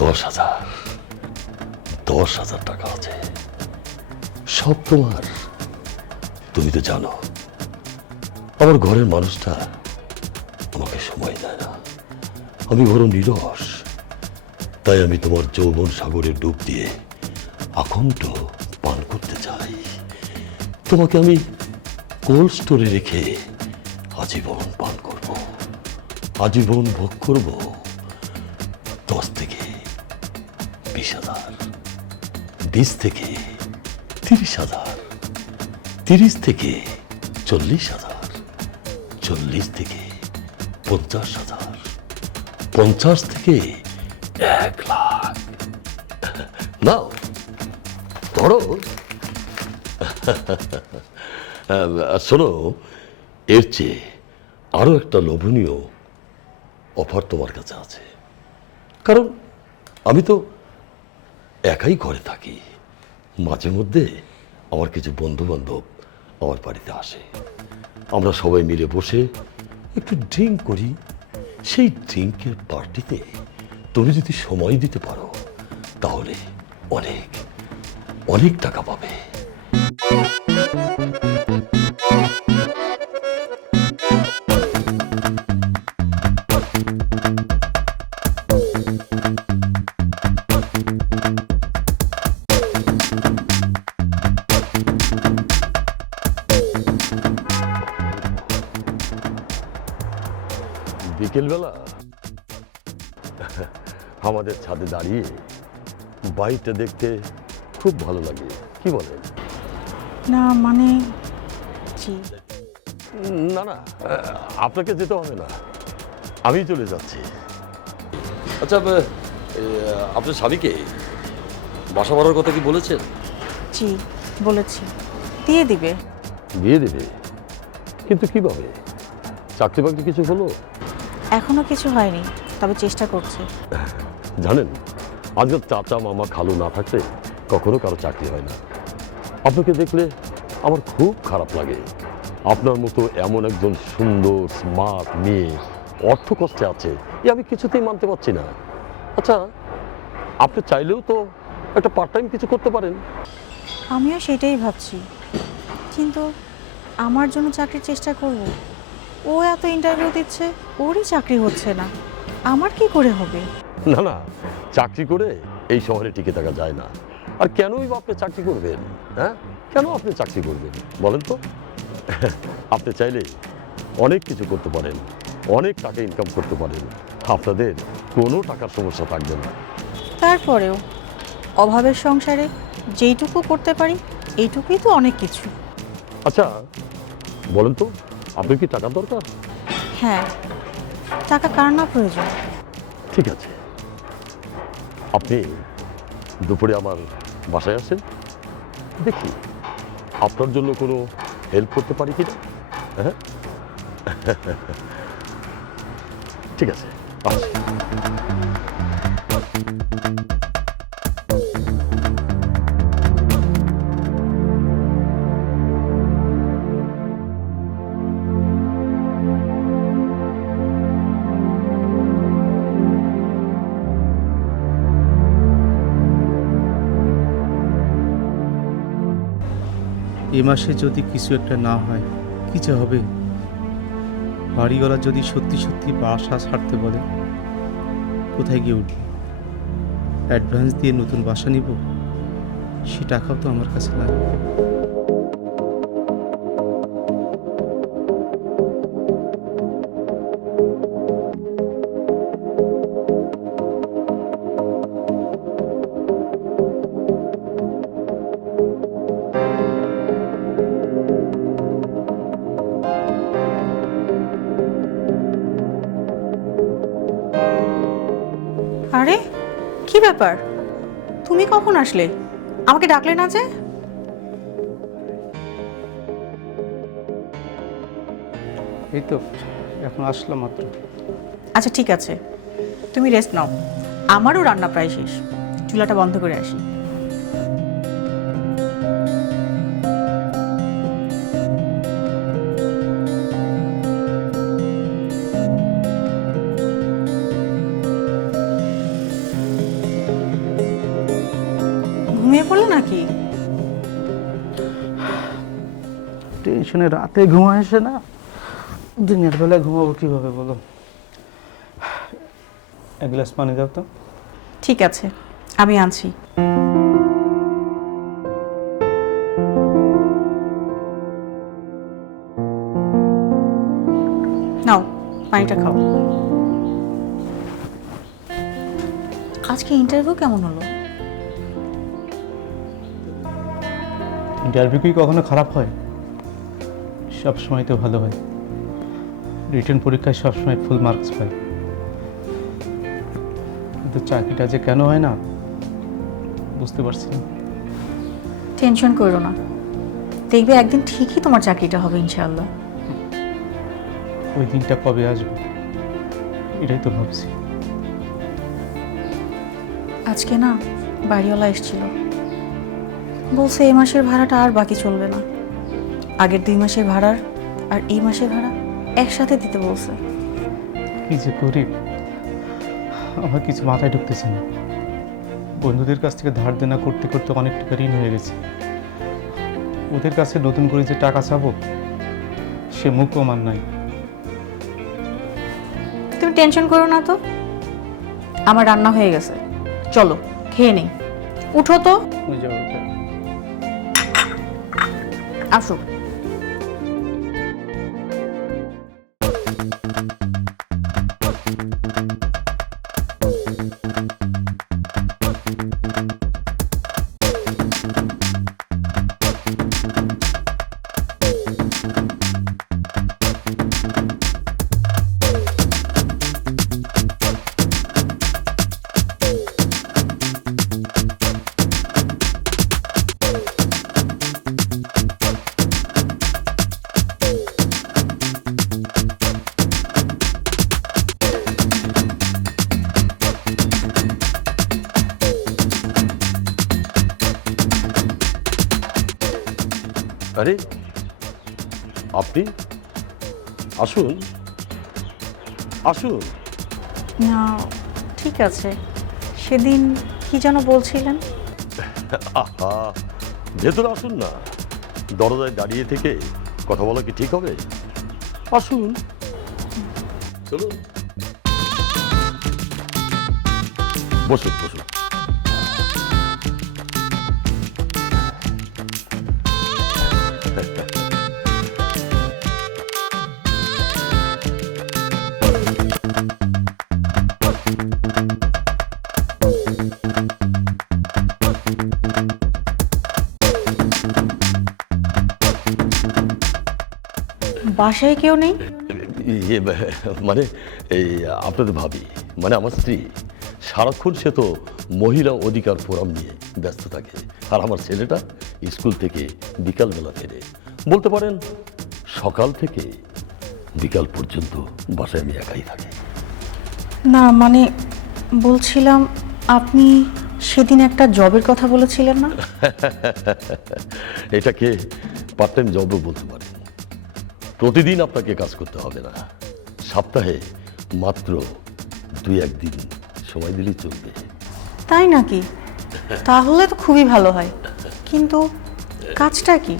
10,000, 10,000 টাকা আছে, সব তোমার। তুমি তো জানো আমার ঘরের মানুষটা আমাকে সময় দেয় না, আমি বড় নিরস। তাই আমি তোমার যৌবন সাগরে ডুব দিয়ে আখণ্ড পান করতে চাই। তোমাকে আমি কোল্ড স্টোরে রেখে আজীবন পান করব, আজীবন ভোগ করব। 10 থেকে 20,000, 20 থেকে 30,000, 30 থেকে 40,000, 40 থেকে 50,000, 50 থেকে 1 লাখ। নাও ধরো। শোনো, এর চেয়ে আরো একটা লোভনীয় অফার তোমার কাছে আছে। কারণ আমি তো একাই ঘরে থাকি, মাঝে মধ্যে আমার কিছু বন্ধু বান্ধব আমার বাড়িতে আসে। আমরা সবাই মিলে বসে একটু ড্রিঙ্ক করি। সেই ড্রিঙ্কের পার্টিতে তুমি যদি সময় দিতে পারো তাহলে অনেক অনেক টাকা পাবে। বিকেলবেলা আমাদের ছাদে দাঁড়িয়ে বাইকটা দেখতে খুব ভালো লাগে, কি বলেন? না মানে জি, না না, আপনাকে যেতে হবে না, আমি চলে যাচ্ছি। আচ্ছা, আপনার স্বামীকে বাসা ভাড়ার কথা কি বলেছেন? জি বলেছি, দিয়ে দিবে। দিয়ে দেবে? কিন্তু কিভাবে? চাকরি বাকরি কিছু হলো? এখনো কিছু হয়নি, তবে চেষ্টা করছে। জানেন, আজকাল চাচা মামা খালু না থাকলে কখনো কারো চাকরি হয় না। আপনাকে দেখলে আমার খুব খারাপ লাগে। আপনার মতো এমন একজন সুন্দর স্মার্ট মেয়ে অর্থ কষ্টে আছে, এ আমি কিছুতেই মানতে পারছি না। আচ্ছা, আপনি চাইলেও তো একটা পার্ট টাইম কিছু করতে পারেন। আমিও সেটাই ভাবছি, কিন্তু আমার জন্য চাকরির চেষ্টা করব। ও এত ইন্টারভিউ দিচ্ছে, ওরই চাকরি হচ্ছে না, আমার কি করে হবে? না না, চাকরি করে এই শহরে টিকে থাকা যায় না। আর কেনই বা আপনি চাকরি করবেন? হ্যাঁ, কেন আপনি চাকরি করবেন বলেন তো? আপনি চাইলে অনেক কিছু করতে পারেন, অনেক টাকা ইনকাম করতে পারেন, আপনাদের কোনো টাকার সমস্যা থাকবে না। তারপরেও অভাবের সংসারে যেইটুকু করতে পারি এইটুকুই তো অনেক কিছু। আচ্ছা বলেন তো, আপনার কি টাকার দরকার? হ্যাঁ, টাকা কার না প্রয়োজন। ঠিক আছে, আপনি দুপুরে আমার বাসায় আসেন, দেখি আপনার জন্য কোনো হেল্প করতে পারি কিনা। হ্যাঁ ঠিক আছে, আসছি। এ মাসে যদি কিছু একটা না হয় কি যে হবে। বাড়িওয়ালা যদি সত্যি সত্যি বাসা ছাড়তে বলে, কোথায় গিয়ে উঠব? অ্যাডভান্স দিয়ে নতুন বাসা নিব, সে টাকাও তো আমার কাছে নাই। আরে কি ব্যাপার, তুমি কখন আসলে? আমাকে ডাকলে না যে? এই তো এখন আসলাম মাত্র। আচ্ছা ঠিক আছে, তুমি রেস্ট নাও, আমারও রান্না প্রায় শেষ, চুলাটা বন্ধ করে আসি। হলো নাকি? টেনশনে রাতে ঘুম আসে না, দিনের বেলায় ঘুমাবো কিভাবে বলো? এক গ্লাস পানি দাও তো। ঠিক আছে, আমি আনছি। নাও, পানিটা খাও। আজকে ইন্টারভিউ কেমন হলো? ইন্টারভিউ কি কখনো খারাপ হয়? সব সময় তো ভালো হয়। রিটেন পরীক্ষায় সবসময় ফুল মার্কস পাই, কিন্তু চাকরিটা যে কেন হয় না বুঝতে পারছি না। টেনশন করো না, দেখবে একদিন ঠিকই তোমার চাকরিটা হবে ইনশাআল্লাহ। ওই দিনটা কবে আসবে এটাই তো ভাবছি। আজকে না বাড়িওয়ালা এসেছিল, বলছে এই মাসের ভাড়াটা আর বাকি চলবে না। আগের 2 মাসের ভাড়ার আর এই মাসের ভাড়া একসাথে দিতে বলছে। কি যে করি, আমার কিছু মাথায় ঢুকতেছে না। বন্ধুদের কাছ থেকে ধার দেনা করতে করতে অনেক টাকা ঋণ হয়ে গেছে। ওদের কাছে নতুন করে যে টাকা চাবো সে মুখও মান নাই। তুমি টেনশন করো না তো, আমার রান্না হয়ে গেছে, চলো খেয়ে নেই। উঠো তো, ওই যাও ওটা। আসো। আরে আপনি আসুন আসুন। না ঠিক আছে, সেদিন কি যেন বলছিলেন? আহা, ভেতরে আসুন না, দরজায় দাঁড়িয়ে থেকে কথা বলা কি ঠিক হবে? আসুন, চলুন, বসুন বসুন। বাসায় কেউ নেই? ইয়ে, মানে এই আপনাদের ভাবি, মানে আমার স্ত্রী, সারাক্ষণ সে তো মহিলা অধিকার ফোরাম নিয়ে ব্যস্ত থাকে। আর আমার ছেলেটা স্কুল থেকে বিকালবেলা ফেরে, বলতে পারেন সকাল থেকে বিকাল পর্যন্ত বাসায় আমি একাই থাকি। না মানে বলছিলাম, আপনি সেদিন একটা জবের কথা বলেছিলেন না? এটাকে পার্ট টাইম জবও বলতে পারেন। প্রতিদিন আপনাকে কাজ করতে হবে না, সপ্তাহে মাত্র 2-1 দিন সময় দিলেই চলবে। তাই নাকি? তাহলে তো খুবই ভালো হয়, কিন্তু কাজটা কি?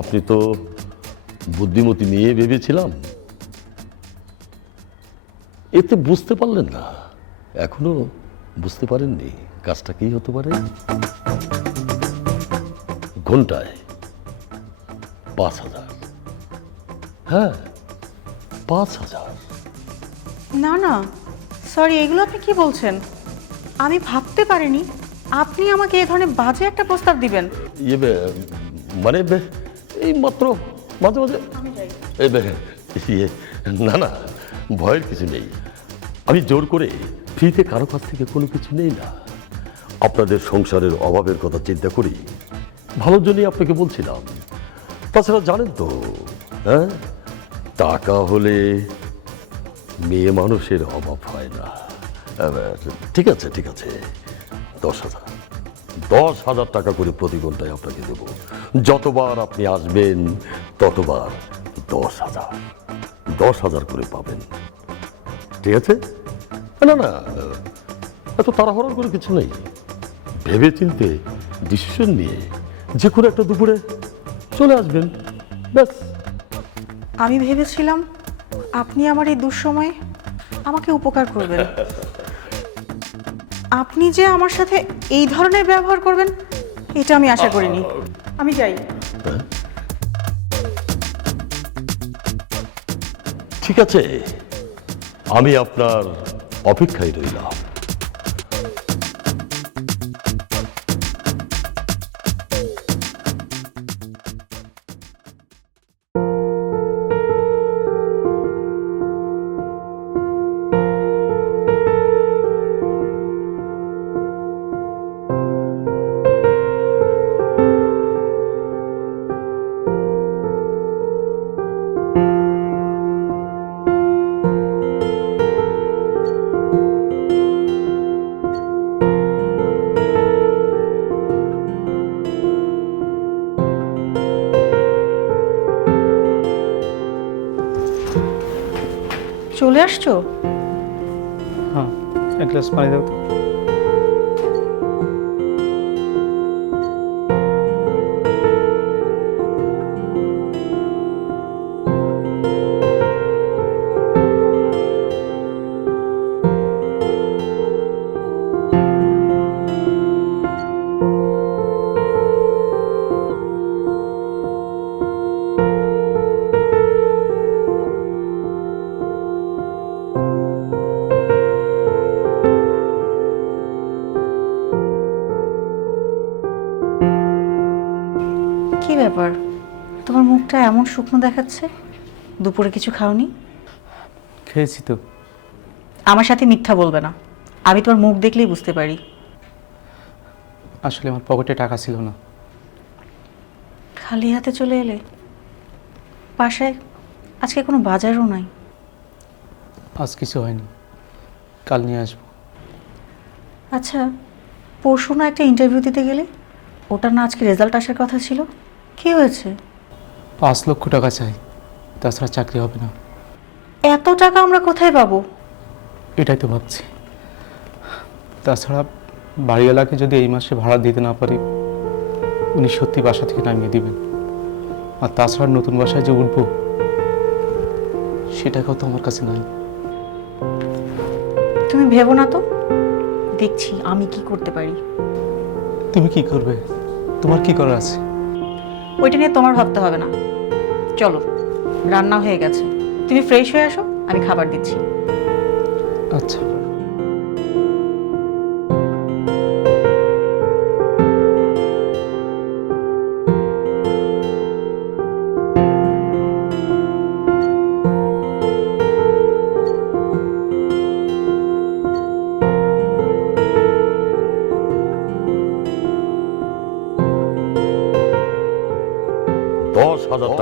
আপনি তো বুদ্ধিমতী নিয়ে ভেবেছিলাম, এতে বুঝতে পারলেন না, এখনো বুঝতে পারেননি কাজটা কি হতে পারে। ঘন্টায় 5,000। হ্যাঁ, 5,000। না না সরি, এগুলো আপনি কি বলছেন? আমি ভাবতে পারিনি আপনি আমাকে এ ধরনের বাজে একটা প্রস্তাব দিবেন। ইয়ে মানে এই মাত্র মাঝে মাঝে ইয়ে, না না, ভয়ের কিছু নেই। আমি জোর করে ফ্রিতে কারো কাছ থেকে কোনো কিছু নেই না। আপনাদের সংসারের অভাবের কথা চিন্তা করি, ভালোর জন্যই আপনাকে বলছিলাম। তাছাড়া জানেন তো, হ্যাঁ, টাকা হলে মেয়ে মানুষের অভাব হয় না। ঠিক আছে ঠিক আছে, 10,000, 10,000 টাকা করে প্রতি ঘন্টায় আপনাকে দেব। যতবার আপনি আসবেন ততবার 10,000, 10,000 করে পাবেন। ঠিক আছে? না না, এত তাড়াহুড়োর করে কিছু নেই, ভেবে চিনতে ডিসিশন নিয়ে যে কোনো একটা দুপুরে চলে আসবেন, ব্যাস। আমি ভেবেছিলাম আপনি আমার এই দুঃসময়ে আমাকে উপকার করবেন। আপনি যে আমার সাথে এই ধরনের ব্যবহার করবেন এটা আমি আশা করিনি। আমি যাই। ঠিক আছে, আমি আপনার অপেক্ষায় রইলাম। চলে আসছো? হ্যাঁ, এক গ্লাস পানি দাও তো। কি ব্যাপার, তোমার মুখটা এমন শুকনো দেখাচ্ছে? দুপুরে কিছু খাওনি? খেয়েছি তো। আমার সাথে মিথ্যা বলবে না, আমি তোমার মুখ দেখলেই বুঝতে পারি। আসলে আমার পকেটে টাকা ছিল না। খালি হাতে চলে এলে? বাসায় আজকে কোনো বাজারও নাই। আজ কিছু হয়নি, কাল নিয়ে আসবো। আচ্ছা, পরশু না একটা ইন্টারভিউ দিতে গেলে? ওটা না আজকে রেজাল্ট আসার কথা ছিল, কি হয়েছে? 5 লক্ষ টাকা চাই, তাছাড়া চাকরি হবে না। এত টাকা আমরা কোথায় পাবো? এটাই তো ভাবছি। তাছাড়া বাড়িওয়ালাকে যদি এই মাসে ভাড়া দিতে না পারি, উনি সত্যি বাসা থেকে নামিয়ে দিবেন। আর তাছাড়া নতুন বাসায় যে উঠবো, সেটাকেও তো আমার কাছে নাই। তুমি ভেবো না তো, দেখছি আমি কি করতে পারি। তুমি কি করবে? তোমার কি করার আছে? ওইটা নিয়ে তোমার ভাবতে হবে না। চলো, রান্না হয়ে গেছে, তুমি ফ্রেশ হয়ে আসো, আমি খাবার দিচ্ছি। আচ্ছা।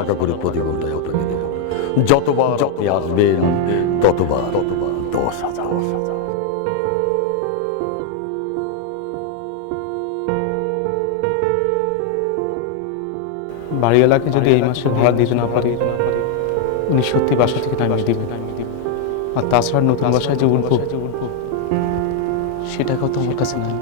টাকা করে প্রতি ঘন্টায় আপনাকে দেব। যতবার আপনি আসবেন ততবার 10,000। বাড়িওয়ালাকে যদি এই মাসে ভাড়া দিতে না পারি, উনি সত্যি বাসা থেকে নামিয়ে দিবেন। আর তাছাড়া নতুন বাসায় যে উঠবো, সেটাকেও তো আমার কাছে নাই।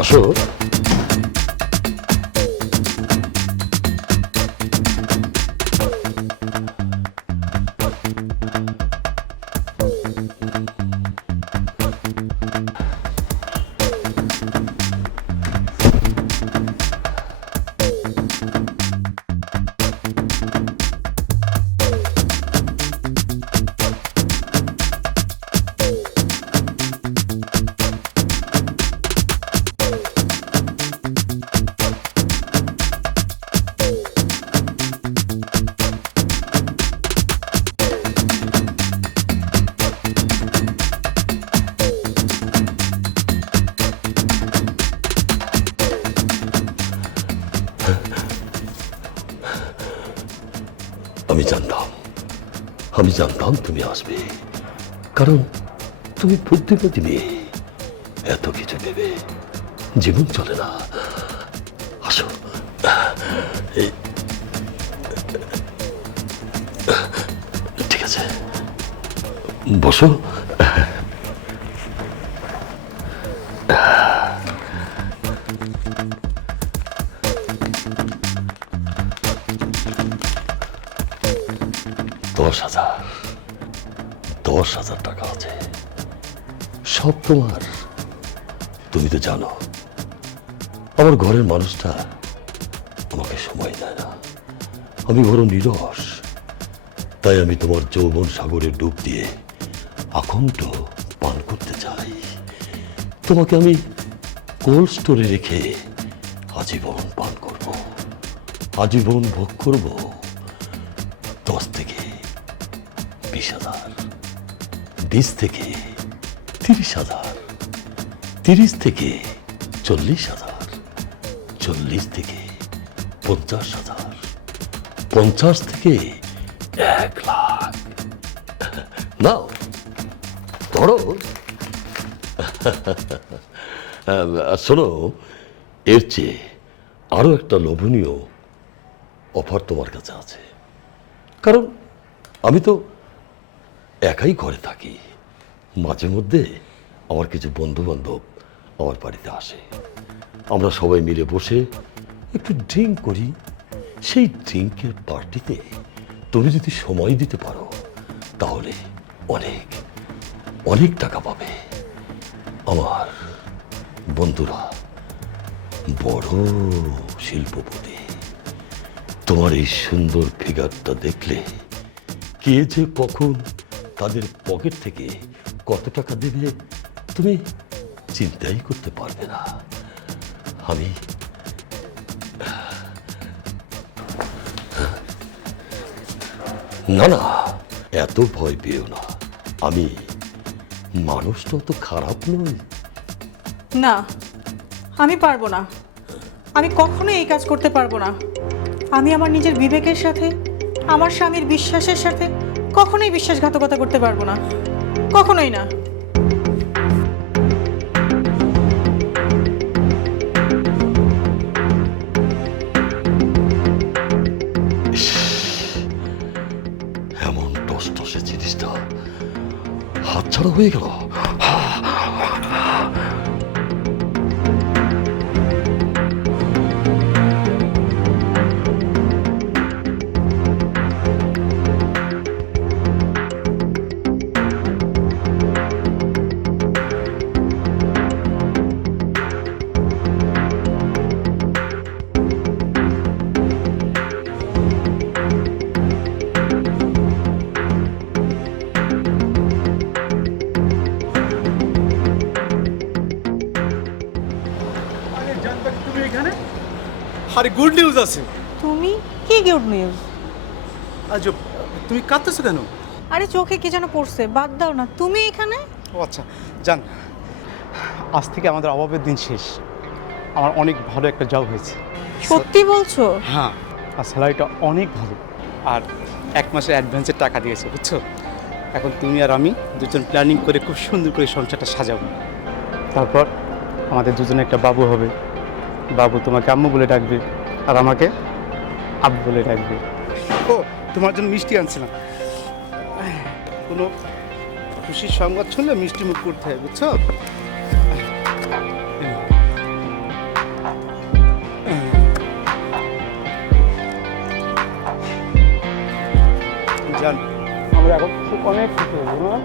আসো। আমি জানতাম তুমি আসবে, কারণ তুমি বুদ্ধিমতী মেয়ে। এত কিছু ভেবে জীবন চলে না। আসো, ঠিক আছে, বসো। দশ হাজার টাকা আছে, সব তোমার। তুমি তো জানো আমার ঘরের মানুষটা আমাকে সময় দেয় না, আমি বড় নিরস। তাই আমি তোমার যৌবন সাগরে ডুব দিয়ে আখণ্ড পান করতে চাই। তোমাকে আমি কোল্ড স্টোরে রেখে আজীবন পান করব, আজীবন ভোগ করব। 10 থেকে 20,000, 20 থেকে 30,000, 30 থেকে 40,000, 40 থেকে 50,000, 50 থেকে 1 লাখ। নাও ধরো। শোনো, এর চেয়ে আরো একটা লোভনীয় অফার তোমার কাছে আছে। কারণ আমি তো একাই ঘরে থাকি, মাঝে মধ্যে আমার কিছু বন্ধু বান্ধব আমার বাড়িতে আসে। আমরা সবাই মিলে বসে একটু ড্রিঙ্ক করি। সেই ড্রিঙ্কের পার্টিতে তুমি যদি সময় দিতে পারো তাহলে অনেক অনেক টাকা পাবে। আমার বন্ধুরা বড় শিল্পপতি। তোমার এই সুন্দর ফিগারটা দেখলে কে যে কখন তাদের পকেট থেকে কত টাকা দেবে তুমি চিন্তাই করতে পারবে না। আমি না না, এত ভয় পেও না। আমি মানুষটা অত খারাপ নই। না, আমি পারবো না। আমি কখনোই এই কাজ করতে পারবো না। আমি আমার নিজের বিবেকের সাথে, আমার স্বামীর বিশ্বাসের সাথে কখনোই বিশ্বাসঘাতকতা করতে পারবো না, কখনোই না। এমন টসটসে জিনিসটা হাতছাড়া হয়ে গেল। আরে গুড নিউজ আছে। তুমি কি গুড নিউজ? আজব, তুমি কাঁদতেছো কেন? আরে চোখে কি যেন পড়ছে, বাদ দাও না। তুমি এখানে? ও আচ্ছা, জান, আজ থেকে আমাদের অভাবের দিন শেষ। আমার অনেক ভালো একটা জব হয়েছে। সত্যি বলছো? হ্যাঁ, আর স্যালারিটা অনেক ভালো। আর 1 মাসের অ্যাডভান্সের টাকা দিয়েছে, বুঝছো? এখন তুমি আর আমি দুজন প্ল্যানিং করে খুব সুন্দর করে সংসারটা সাজাবো। তারপর আমাদের দুজনে একটা বাবু হবে। বাবু তোমাকে আম্মু বলে ডাকবে আর আমাকে আব্বু বলে ডাকবে। ও, তোমার জন্য মিষ্টি আনছিলাম। কোনো খুশির সংবাদ শুনলে মিষ্টি মুখ করতে হয়, বুঝছো? জান আমরা এখন অনেক খুশি হবো না?